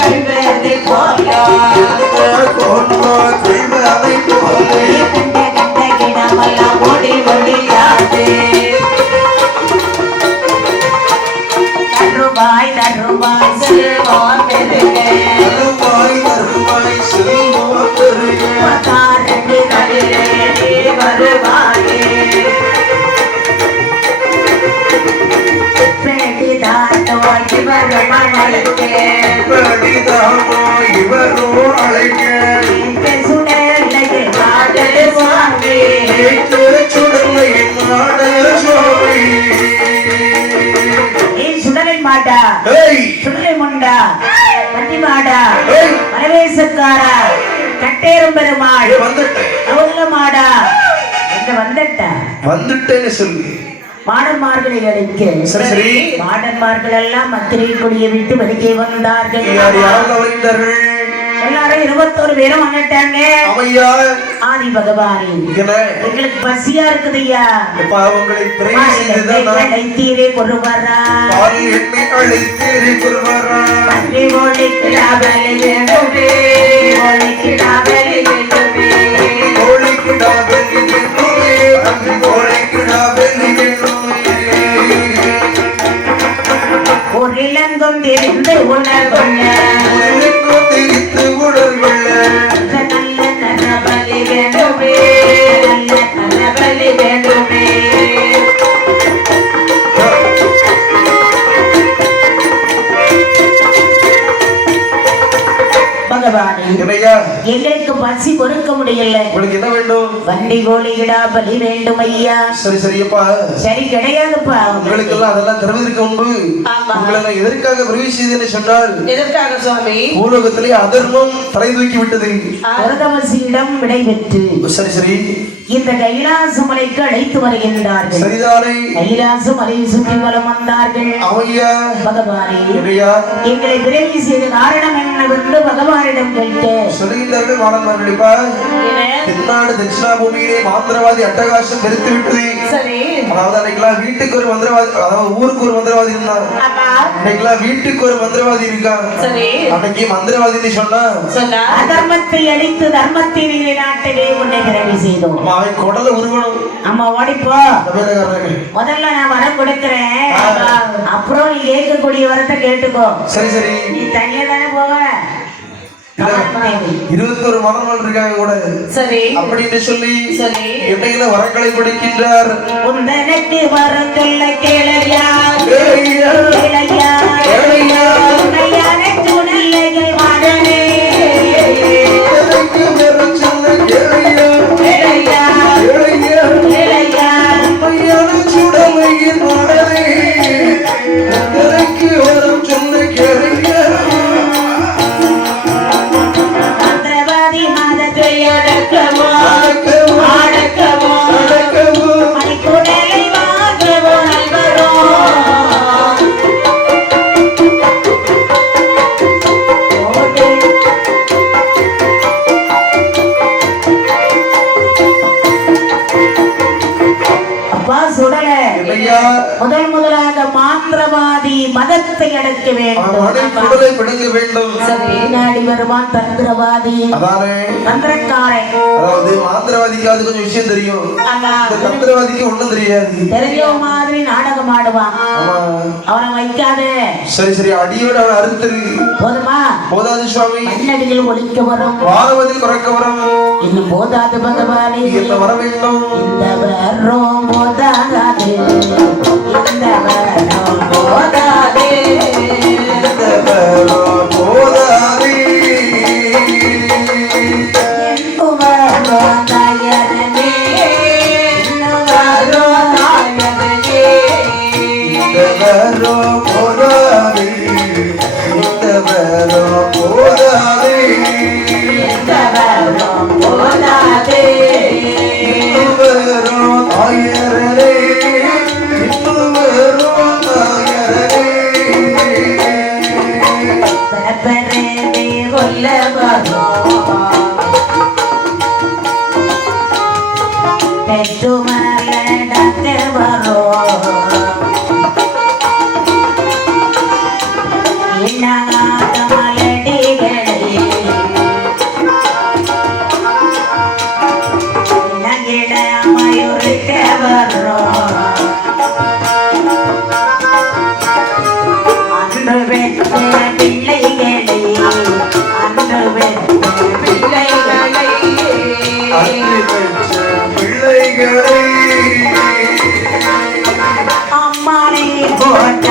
கைவேதை போல கைவேதை போல கண்ட கண்ட கிடமெல்லாம் ஓடி ஓடியாடு தருவாய் தருவாய் செல்வோம் பெருக தருவாய் செல்வோம் பெருக பத்தாரண்டு கடிலே வருவாயே இவரோ அழைக்க சுடலை மாடா சுடலை முண்டா வண்டி மாடா வரவேசக்காரா கட்டேரும் பெருமாள் அவங்கள மாடா எங்க வந்துட்டேன்னு சொல்லு மாடன்மார்களை அழைக்க மாடன்மார்கள் எல்லாம் மத்திரை கொடியை விட்டு வெளியே வந்தார்கள் எல்லாரும் 21 பேரும் வந்துட்டாங்க ஆதி பகவானே எங்களுக்கு பசியா இருக்குது ஐயா அழைத்தீரே கொருவரா ஒரு இளங்கும் தெரிந்து உணர்வுள்ள நல்ல நரபலி வேண்டுமே நல்ல நரபலி வேண்டுமே எங்களுக்கு பசி பொறுக்க முடியல. உங்களுக்கு என்ன வேண்டும்? வண்டி கோழிடா பலி வேண்டும் ஐயா. சரி சரியப்பா. சரி கிடையாதுப்பா. உங்களுக்கு எல்லாம் அதெல்லாம் தருவதற்கு முன்பு உங்களை நான் எதற்காக பிரவேசி செய்தேன்னு சொன்னால் எதற்காக சுவாமி? பூலோகத்திலே அதர்மம் தலை தூக்கி விட்டது. பரதமசியிடம் விடைபெற்று சரி சரி இந்த கைலாச மலைக்கு அழைத்து வருகின்றார்கள். சரிதானே. கைலாச மலையை சுற்றி வலம் வந்தார்கள். ஐயா பகவானே எங்களை விரைவி செய்த காரணம் என்னவென்று பகவானிடம் கேட்க சொல்லுகின்றார்கள். மாணவர்களப்பா தென்னாடு தட்சிணாபூமியிலே மாந்திரவாதி அட்டகாசம் பெருத்து விட்டது. சரி அதாவது அன்னைக்கெல்லாம் வீட்டுக்கு ஒரு மந்திரவாதி, அதாவது ஊருக்கு ஒரு மந்திரவாதி இருந்தான். அன்னைக்கெல்லாம் வீட்டுக்கு ஒரு மந்திரவாதி இருக்கான். சரி அன்னைக்கு மந்திரவாதின்னு சொன்னா அதர்மத்தை அழித்து தர்மத்தை நிலைநாட்டவே உன்னை விரைவி செய்தோம். அவன் குடல உருவணும். அம்மா ஓடிப்போ. முதல்ல நான் வரம் கொடுக்கிறேன், அப்புறம் நீ கேட்கக்கூடிய வரத்தை கேட்டுக்கோ. சரி சரி நீ தனியா தானே போவ. 21 மகன்கள் இருக்காங்க கூட. சரி அப்படின்னு சொல்லி இடையில வரங்களை கொடுக்கின்றார். உந்தனக்கு வரத்துல கேளையா கேளையா கேளையா உன்னையான துணல்லைகள் மகனே எனக்கு வரச்சொல்ல கேளையா கேளையா கேளையா கேளையா உன்னையான சுடலையின் மகனே எனக்கு வரச்சொல்ல கேளையா முதலாக மாந்திரவாதி மதத்தை அடக்க வேண்டும். நாடி வருவான் தந்திரவாதி தந்திரக்காரன். அதாவது மாந்திரவாதிக்கு கொஞ்சம் விஷயம் தெரியும், தந்திரவாதிக்கு ஒண்ணும் தெரியாது. தெரிஞ்ச மாதிரி நாடகம் ஆடுவான். அவனை வைக்காத. சரி சரி அடியோட அறுத்தது போதுமா? போதாது சுவாமி. மண்ணடியில் ஒழிக்க வரும், வாரவதில் குறைக்க வரும். இன்னும் போதாது பகவானே. என்ன வர வேண்டும்? இந்த வரோம் போதாது, இந்த வரோம் போதாது, இந்த வரோம் போதாது. இன்னும் வரோம் தாயனே, இன்னும் வரோம் தாயனே, இந்த வரோம் போதாது, இந்த வரோம் போதாது, இந்த வரோம் போதாது, இன்னும் வரோம் தாயனே, இன்னும் வரோம் தாயனே. பரபரவே கொல்ல வரோம், பெற்று மலடக்க வரோம், இன்னாத மலை போட்டு